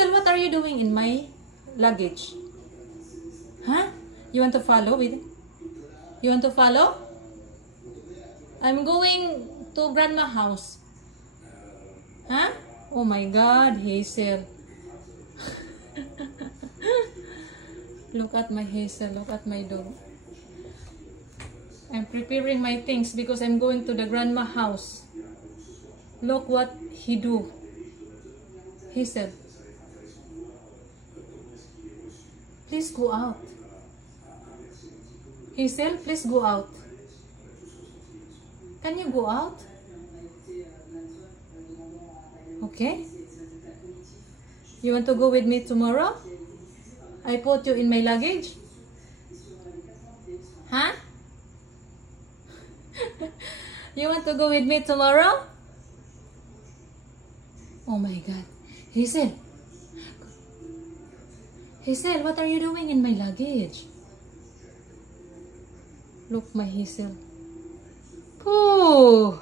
Hazel, what are you doing in my luggage? Huh? You want to follow with? You want to follow? I'm going to grandma house. Huh? Oh my God, Hazel. Look at my Hazel. Look at my dog. I'm preparing my things because I'm going to the grandma house. Look what he do. Hazel. Please go out. Hazel, please go out. Can you go out? Okay. You want to go with me tomorrow? I put you in my luggage? Huh? You want to go with me tomorrow? Oh my God. Hazel. Hazel, what are you doing in my luggage? Look, my Hazel. Oh.